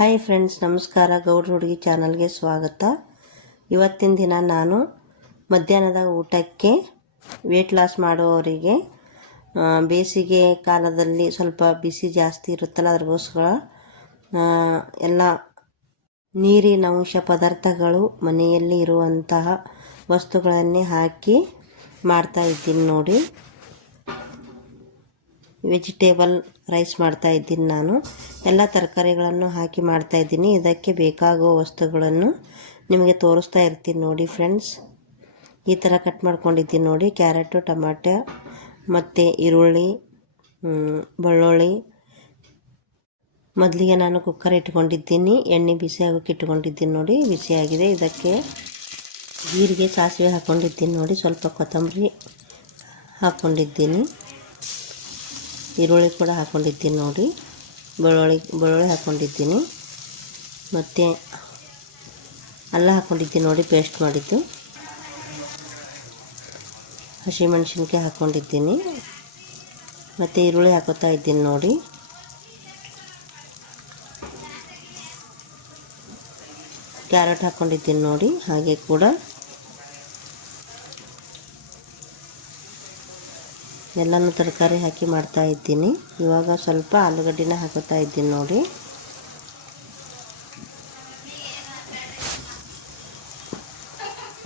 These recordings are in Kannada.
ಹಾಯ್ ಫ್ರೆಂಡ್ಸ್, ನಮಸ್ಕಾರ. ಗೌಡ್ರ ಹುಡುಗಿ ಚಾನಲ್ಗೆ ಸ್ವಾಗತ. ಇವತ್ತಿನ ದಿನ ನಾನು ಮಧ್ಯಾಹ್ನದ ಊಟಕ್ಕೆ ವೇಟ್ ಲಾಸ್ ಮಾಡುವವರಿಗೆ ಬೇಸಿಗೆ ಕಾಲದಲ್ಲಿ ಸ್ವಲ್ಪ ಬಿಸಿ ಜಾಸ್ತಿ ಇರುತ್ತಲ್ಲ, ಅದಕ್ಕೋಸ್ಕರ ಎಲ್ಲ ನೀರಿನ ಅಂಶ ಪದಾರ್ಥಗಳು ಮನೆಯಲ್ಲಿ ಇರುವಂತಹ ವಸ್ತುಗಳನ್ನೇ ಹಾಕಿ ಮಾಡ್ತಾ ಇದ್ದೀನಿ ನೋಡಿ. ವೆಜಿಟೇಬಲ್ ರೈಸ್ ಮಾಡ್ತಾ ಇದ್ದೀನಿ. ನಾನು ಎಲ್ಲ ತರಕಾರಿಗಳನ್ನು ಹಾಕಿ ಮಾಡ್ತಾ ಇದ್ದೀನಿ. ಇದಕ್ಕೆ ಬೇಕಾಗುವ ವಸ್ತುಗಳನ್ನು ನಿಮಗೆ ತೋರಿಸ್ತಾ ಇರ್ತೀನಿ ನೋಡಿ ಫ್ರೆಂಡ್ಸ್. ಈ ಥರ ಕಟ್ ಮಾಡ್ಕೊಂಡಿದ್ದೀನಿ ನೋಡಿ. ಕ್ಯಾರೆಟು, ಟೊಮಾಟೊ ಮತ್ತು ಈರುಳ್ಳಿ, ಬೆಳ್ಳುಳ್ಳಿ. ಮೊದಲಿಗೆ ನಾನು ಕುಕ್ಕರ್ ಇಟ್ಕೊಂಡಿದ್ದೀನಿ. ಎಣ್ಣೆ ಬಿಸಿ ಆಗೋಕ್ಕೆ ಇಟ್ಕೊಂಡಿದ್ದೀನಿ ನೋಡಿ. ಬಿಸಿಯಾಗಿದೆ. ಇದಕ್ಕೆ ಜೀರಿಗೆ, ಸಾಸಿವೆ ಹಾಕ್ಕೊಂಡಿದ್ದೀನಿ ನೋಡಿ. ಸ್ವಲ್ಪ ಕೊತ್ತಂಬರಿ ಹಾಕ್ಕೊಂಡಿದ್ದೀನಿ. ಈರುಳ್ಳಿ ಕೂಡ ಹಾಕ್ಕೊಂಡಿದ್ದೀನಿ ನೋಡಿ. ಬೆಳ್ಳುಳ್ಳಿ ಹಾಕ್ಕೊಂಡಿದ್ದೀನಿ. ಮತ್ತು ಅಲ್ಲ ಹಾಕ್ಕೊಂಡಿದ್ದೀನಿ ನೋಡಿ, ಪೇಸ್ಟ್ ಮಾಡಿದ್ದು. ಹಸಿಮೆಣ್ಸಿನ್ಕಾಯಿ ಹಾಕ್ಕೊಂಡಿದ್ದೀನಿ. ಮತ್ತು ಈರುಳ್ಳಿ ಹಾಕೋತಾ ಇದ್ದೀನಿ ನೋಡಿ. ಕ್ಯಾರೆಟ್ ಹಾಕ್ಕೊಂಡಿದ್ದೀನಿ ನೋಡಿ. ಹಾಗೆ ಕೂಡ ಎಲ್ಲನೂ ತರಕಾರಿ ಹಾಕಿ ಮಾಡ್ತಾ ಇದ್ದೀನಿ. ಇವಾಗ ಸ್ವಲ್ಪ ಆಲೂಗಡ್ಡೆನ ಹಾಕೋತಾ ಇದ್ದೀನಿ ನೋಡಿ.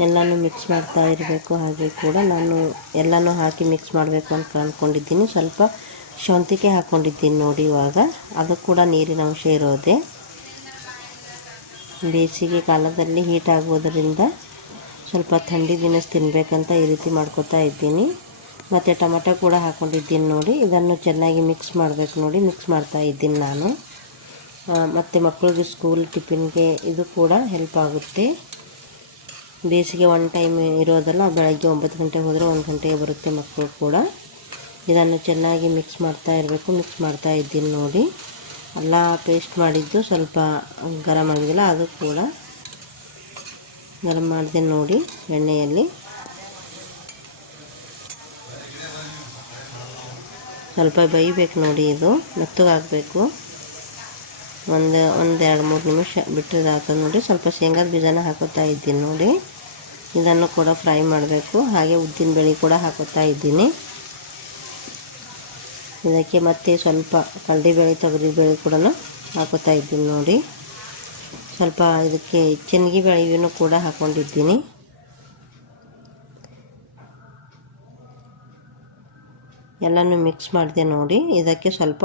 ಎಲ್ಲನೂ ಮಿಕ್ಸ್ ಮಾಡ್ತಾ ಇರಬೇಕು. ಹಾಗೆ ಕೂಡ ನಾನು ಎಲ್ಲನೂ ಹಾಕಿ ಮಿಕ್ಸ್ ಮಾಡಬೇಕು ಅಂತ ಅಂದ್ಕೊಂಡಿದ್ದೀನಿ. ಸ್ವಲ್ಪ ಶೌಂಠಿಗೆ ಹಾಕ್ಕೊಂಡಿದ್ದೀನಿ ನೋಡಿ. ಇವಾಗ ಅದು ಕೂಡ ನೀರಿನ ಅಂಶ ಇರೋದೆ. ಬೇಸಿಗೆ ಕಾಲದಲ್ಲಿ ಹೀಟ್ ಆಗೋದರಿಂದ ಸ್ವಲ್ಪ ಥಂಡಿ ದಿನಸ್ ತಿನ್ನಬೇಕಂತ ಈ ರೀತಿ ಮಾಡ್ಕೋತಾ ಇದ್ದೀನಿ. ಮತ್ತು ಟೊಮೆಟೊ ಕೂಡ ಹಾಕ್ಕೊಂಡಿದ್ದೀನಿ ನೋಡಿ. ಇದನ್ನು ಚೆನ್ನಾಗಿ ಮಿಕ್ಸ್ ಮಾಡಬೇಕು ನೋಡಿ. ಮಿಕ್ಸ್ ಮಾಡ್ತಾ ಇದ್ದೀನಿ ನಾನು. ಮತ್ತು ಮಕ್ಕಳಿಗೆ ಸ್ಕೂಲ್ ಟಿಫಿನ್ಗೆ ಇದು ಕೂಡ ಹೆಲ್ಪ್ ಆಗುತ್ತೆ. ಬೇಸಿಗೆ ಒನ್ ಟೈಮ್ ಇರೋದಲ್ಲ, ಬೆಳಗ್ಗೆ 9 ಗಂಟೆಗೆ ಹೋದರೆ 1 ಗಂಟೆಗೆ ಬರುತ್ತೆ ಮಕ್ಕಳು ಕೂಡ. ಇದನ್ನು ಚೆನ್ನಾಗಿ ಮಿಕ್ಸ್ ಮಾಡ್ತಾ ಇರಬೇಕು. ಮಿಕ್ಸ್ ಮಾಡ್ತಾ ಇದ್ದೀನಿ ನೋಡಿ. ಎಲ್ಲ ಪೇಸ್ಟ್ ಮಾಡಿದ್ದು ಸ್ವಲ್ಪ ಗರಂ ಆಗಿಲ್ಲ, ಅದು ಕೂಡ ಗರಂ ಮಾಡಿದೆ ನೋಡಿ ಎಣ್ಣೆಯಲ್ಲಿ. ಸ್ವಲ್ಪ ಬೇಯಬೇಕು ನೋಡಿ. ಇದು ಮೆತ್ತಗಾಗಬೇಕು. ಒಂದು 2-3 ನಿಮಿಷ ಬಿಟ್ಟರೆ ಆಗ್ತದೆ ನೋಡಿ. ಸ್ವಲ್ಪ ಶೇಂಗಾದ ಬೀಜನ ಹಾಕೋತಾ ಇದ್ದೀನಿ ನೋಡಿ. ಇದನ್ನು ಕೂಡ ಫ್ರೈ ಮಾಡಬೇಕು. ಹಾಗೆ ಉದ್ದಿನ ಬೇಳೆ ಕೂಡ ಹಾಕೋತಾ ಇದ್ದೀನಿ. ಇದಕ್ಕೆ ಮತ್ತೆ ಸ್ವಲ್ಪ ಕಡಲೆಬೇಳೆ, ತೊಗರಿಬೇಳೆ ಕೂಡ ಹಾಕೋತಾ ಇದ್ದೀನಿ ನೋಡಿ. ಸ್ವಲ್ಪ ಇದಕ್ಕೆ ಚೆನ್ನಿಗೆ ಬೇಳೆಯನ್ನು ಕೂಡ ಹಾಕ್ಕೊಂಡಿದ್ದೀನಿ. ಎಲ್ಲನೂ ಮಿಕ್ಸ್ ಮಾಡಿದೆ ನೋಡಿ. ಇದಕ್ಕೆ ಸ್ವಲ್ಪ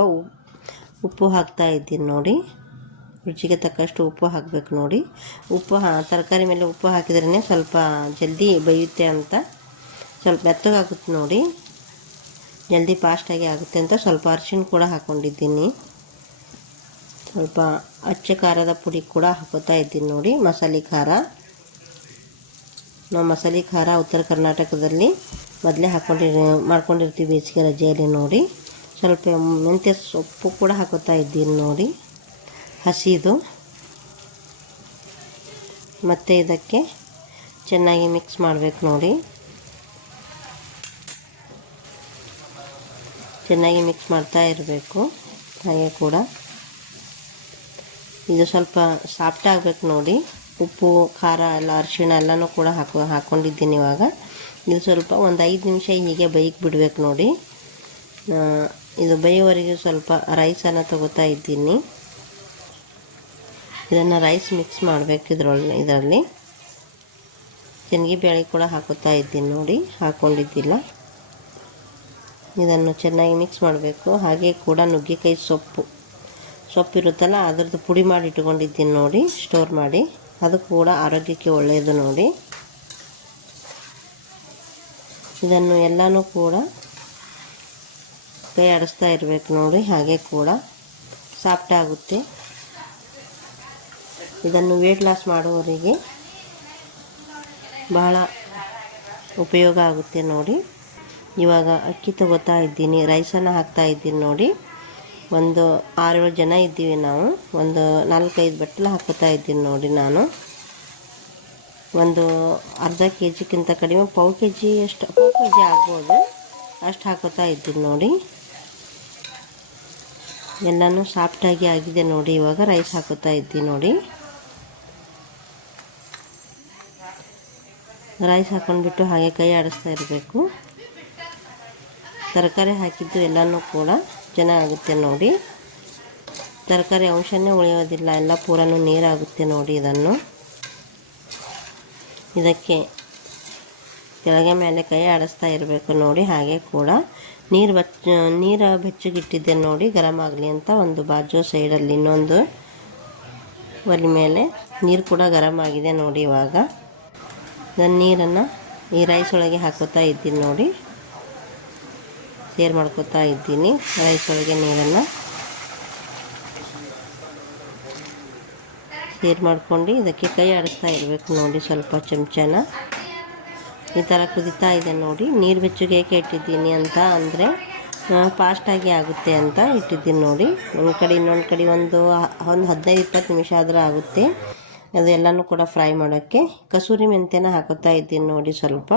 ಉಪ್ಪು ಹಾಕ್ತಾ ಇದ್ದೀನಿ ನೋಡಿ. ರುಚಿಗೆ ತಕ್ಕಷ್ಟು ಉಪ್ಪು ಹಾಕಬೇಕು ನೋಡಿ. ಉಪ್ಪು ತರಕಾರಿ ಮೇಲೆ ಉಪ್ಪು ಹಾಕಿದ್ರೇ ಸ್ವಲ್ಪ ಜಲ್ದಿ ಬೇಯುತ್ತೆ ಅಂತ, ಸ್ವಲ್ಪ ಮೆತ್ತಗಾಗುತ್ತೆ ನೋಡಿ. ಜಲ್ದಿ ಫಾಸ್ಟಾಗಿ ಆಗುತ್ತೆ ಅಂತ ಸ್ವಲ್ಪ ಅರಿಶಿಣ ಕೂಡ ಹಾಕ್ಕೊಂಡಿದ್ದೀನಿ. ಸ್ವಲ್ಪ ಅಚ್ಚ ಖಾರದ ಪುಡಿ ಕೂಡ ಹಾಕೋತಾ ಇದ್ದೀನಿ ನೋಡಿ. ಮಸಾಲೆ ಖಾರ, ನಾವು ಮಸಾಲೆ ಖಾರ ಉತ್ತರ ಕರ್ನಾಟಕದಲ್ಲಿ ಮೊದಲೇ ಮಾಡ್ಕೊಂಡಿರ್ತೀವಿ ಬೇಸಿಗೆ ರಜೆಯಲ್ಲಿ ನೋಡಿ. ಸ್ವಲ್ಪ ಮೆಂತ್ಯ ಸೊಪ್ಪು ಕೂಡ ಹಾಕೋತಾ ಇದ್ದೀನಿ ನೋಡಿ, ಹಸಿದು. ಮತ್ತು ಇದಕ್ಕೆ ಚೆನ್ನಾಗಿ ಮಿಕ್ಸ್ ಮಾಡಬೇಕು ನೋಡಿ. ಚೆನ್ನಾಗಿ ಮಿಕ್ಸ್ ಮಾಡ್ತಾ ಇರಬೇಕು. ಹಾಗೆ ಕೂಡ ಇದು ಸ್ವಲ್ಪ ಸಾಫ್ಟ್ ಆಗಬೇಕು ನೋಡಿ. ಉಪ್ಪು, ಖಾರ ಎಲ್ಲ, ಅರಿಶಿಣ ಎಲ್ಲನೂ ಕೂಡ ಹಾಕ್ಕೊಂಡಿದ್ದೀನಿ. ಇವಾಗ ಇದು ಸ್ವಲ್ಪ ಒಂದು 5 ನಿಮಿಷ ಹೀಗೆ ಬೇಯಕ್ಕೆ ಬಿಡಬೇಕು ನೋಡಿ. ಇದು ಬೇಯೋವರೆಗೆ ಸ್ವಲ್ಪ ರೈಸನ್ನು ತಗೋತಾ ಇದ್ದೀನಿ. ಇದನ್ನು ರೈಸ್ ಮಿಕ್ಸ್ ಮಾಡಬೇಕು ಇದರಲ್ಲಿ. ಚೆನ್ನಿಗೆ ಬೇಳೆ ಕೂಡ ಹಾಕೋತಾ ಇದ್ದೀನಿ ನೋಡಿ, ಹಾಕ್ಕೊಂಡಿದ್ದಿಲ್ಲ. ಇದನ್ನು ಚೆನ್ನಾಗಿ ಮಿಕ್ಸ್ ಮಾಡಬೇಕು. ಹಾಗೆ ಕೂಡ ನುಗ್ಗೆಕಾಯಿ ಸೊಪ್ಪಿರುತ್ತಲ್ಲ, ಅದರದ್ದು ಪುಡಿ ಮಾಡಿ ಇಟ್ಕೊಂಡಿದ್ದೀನಿ ನೋಡಿ, ಸ್ಟೋರ್ ಮಾಡಿ. ಅದು ಕೂಡ ಆರೋಗ್ಯಕ್ಕೆ ಒಳ್ಳೆಯದು ನೋಡಿ. ಇದನ್ನು ಎಲ್ಲನೂ ಕೂಡ ಕೈ ಆಡಿಸ್ತಾ ಇರಬೇಕು ನೋಡಿ. ಹಾಗೆ ಕೂಡ ಸಾಫ್ಟ್ ಆಗುತ್ತೆ. ಇದನ್ನು ವೇಟ್ ಲಾಸ್ ಮಾಡುವವರಿಗೆ ಬಹಳ ಉಪಯೋಗ ಆಗುತ್ತೆ ನೋಡಿ. ಇವಾಗ ಅಕ್ಕಿ ತಗೋತಾ ಇದ್ದೀನಿ. ರೈಸನ್ನು ಹಾಕ್ತಾ ಇದ್ದೀನಿ ನೋಡಿ. ಒಂದು 6-7 ಜನ ಇದ್ದೀವಿ ನಾವು. ಒಂದು 4-5 ಬಟ್ಟಲು ಹಾಕೋತಾ ಇದ್ದೀನಿ ನೋಡಿ. ನಾನು ಒಂದು ಅರ್ಧ ಕೆಜಿಗಿಂತ ಕಡಿಮೆ, ಪಾವು ಕೆ ಜಿ ಆಗ್ಬೋದು ಅಷ್ಟು ಹಾಕೋತಾ ಇದ್ದೀನಿ ನೋಡಿ. ಎಲ್ಲನೂ ಸಾಫ್ಟಾಗಿ ಆಗಿದೆ ನೋಡಿ. ಇವಾಗ ರೈಸ್ ಹಾಕುತ್ತಾ ಇದ್ದೀನಿ ನೋಡಿ. ರೈಸ್ ಹಾಕೊಂಡ್ಬಿಟ್ಟು ಹಾಗೆ ಕೈ ಆಡಿಸ್ತಾ ಇರಬೇಕು. ತರಕಾರಿ ಹಾಕಿದ್ದು ಎಲ್ಲನೂ ಕೂಡ ಚೆನ್ನಾಗುತ್ತೆ ನೋಡಿ. ತರಕಾರಿ ಅಂಶನೇ ಉಳಿಯೋದಿಲ್ಲ, ಎಲ್ಲ ಪೂರನೂ ನೀರಾಗುತ್ತೆ ನೋಡಿ. ಇದಕ್ಕೆ ಕೆಳಗೆ ಮೇಲೆ ಕೈ ಆಡಿಸ್ತಾ ಇರಬೇಕು ನೋಡಿ. ಹಾಗೆ ಕೂಡ ನೀರು ಬೆಚ್ಚಗಿಟ್ಟಿದ್ದೆ ನೋಡಿ, ಗರಂ ಆಗಲಿ ಅಂತ. ಒಂದು ಬಾಜು ಸೈಡಲ್ಲಿ ಇನ್ನೊಂದು ಒಲೆ ಮೇಲೆ ನೀರು ಕೂಡ ಗರಂ ಆಗಿದೆ ನೋಡಿ. ಇವಾಗ ನಾನು ನೀರನ್ನು ಈ ರೈಸ್ ಒಳಗೆ ಹಾಕೋತಾ ಇದ್ದೀನಿ ನೋಡಿ. ಸೇರ್ ಮಾಡ್ಕೋತಾ ಇದ್ದೀನಿ ರೈಸ್ ಒಳಗೆ ನೀರನ್ನು ಸೇರ್ ಮಾಡ್ಕೊಂಡು ಇದಕ್ಕೆ ಕೈ ಆಡಿಸ್ತಾ ಇರಬೇಕು ನೋಡಿ. ಸ್ವಲ್ಪ ಚಮಚನ ಈ ಥರ ಕುದೀತಾ ಇದೆ ನೋಡಿ. ನೀರು ಬೆಚ್ಚಗೆ ಏಕೆ ಇಟ್ಟಿದ್ದೀನಿ ಅಂತ ಅಂದರೆ ಫಾಸ್ಟಾಗಿ ಆಗುತ್ತೆ ಅಂತ ಇಟ್ಟಿದ್ದೀನಿ ನೋಡಿ. ಒಂದು ಕಡೆ ಇನ್ನೊಂದು ಕಡೆ ಒಂದು 15-20 ನಿಮಿಷ ಆದರೂ ಆಗುತ್ತೆ. ಅದೆಲ್ಲನೂ ಕೂಡ ಫ್ರೈ ಮಾಡೋಕ್ಕೆ ಕಸೂರಿ ಮೆಂತ್ಯನ ಹಾಕೋತಾ ಇದ್ದೀನಿ ನೋಡಿ. ಸ್ವಲ್ಪ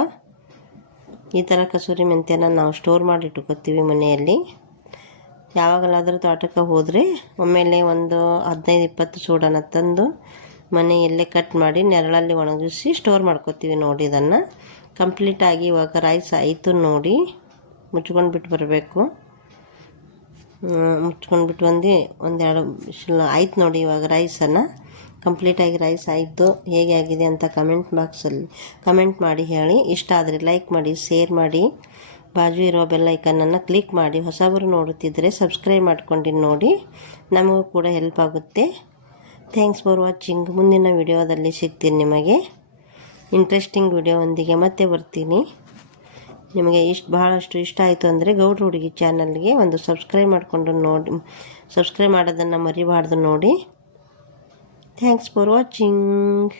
ಈ ಥರ ಕಸೂರಿ ಮೆಂತ್ಯನ ನಾವು ಸ್ಟೋರ್ ಮಾಡಿ ಇಟ್ಕೋತೀವಿ ಮನೆಯಲ್ಲಿ. ಯಾವಾಗಲಾದರೂ ತೋಟಕ್ಕೆ ಹೋದರೆ ಒಮ್ಮೆಲೆ ಒಂದು 15-20 ಸೂಡನ್ನು ತಂದು ಮನೆಯಲ್ಲೇ ಕಟ್ ಮಾಡಿ ನೆರಳಲ್ಲಿ ಒಣಗಿಸಿ ಸ್ಟೋರ್ ಮಾಡ್ಕೋತೀವಿ ನೋಡಿ. ಇದನ್ನು ಕಂಪ್ಲೀಟಾಗಿ ಇವಾಗ ರೈಸ್ ಆಯಿತು ನೋಡಿ. ಮುಚ್ಕೊಂಡು ಬಿಟ್ಟು ಬರಬೇಕು. ಮುಚ್ಕೊಂಡ್ಬಿಟ್ಟು ಒಂದೆರಡು ವಿಷಲ್ ಆಯ್ತು ನೋಡಿ. ಇವಾಗ ರೈಸನ್ನು ಕಂಪ್ಲೀಟಾಗಿ ರೈಸ್ ಆಯಿತು. ಹೇಗೆ ಆಗಿದೆ ಅಂತ ಕಮೆಂಟ್ ಬಾಕ್ಸಲ್ಲಿ ಕಮೆಂಟ್ ಮಾಡಿ ಹೇಳಿ. ಇಷ್ಟ ಆದರೆ ಲೈಕ್ ಮಾಡಿ, ಶೇರ್ ಮಾಡಿ, ಬಾಜು ಇರೋ ಬೆಲ್ ಐಕನನ್ನು ಕ್ಲಿಕ್ ಮಾಡಿ. ಹೊಸಬರು ನೋಡುತ್ತಿದ್ದರೆ ಸಬ್ಸ್ಕ್ರೈಬ್ ಮಾಡ್ಕೊಂಡು ನೋಡಿ, ನಮಗೂ ಕೂಡ ಹೆಲ್ಪ್ ಆಗುತ್ತೆ. Thanks for watching. ಮುಂದಿನ ವಿಡಿಯೋದಲ್ಲಿ ಸಿಗ್ತೀನಿ ನಿಮಗೆ. ಇಂಟ್ರೆಸ್ಟಿಂಗ್ ವಿಡಿಯೋವೊಂದಿಗೆ ಮತ್ತೆ ಬರ್ತೀನಿ. ನಿಮಗೆ ಬಹಳಷ್ಟು ಇಷ್ಟ ಆಯಿತು ಅಂದರೆ ಗೌಡ್ರ ಹುಡುಗಿ ಚಾನಲ್ಗೆ ಒಂದು ಸಬ್ಸ್ಕ್ರೈಬ್ ಮಾಡಿಕೊಂಡು ನೋಡಿ. ಸಬ್ಸ್ಕ್ರೈಬ್ ಮಾಡೋದನ್ನು ಮರಿಬಾರ್ದು ನೋಡಿ. Thanks for watching.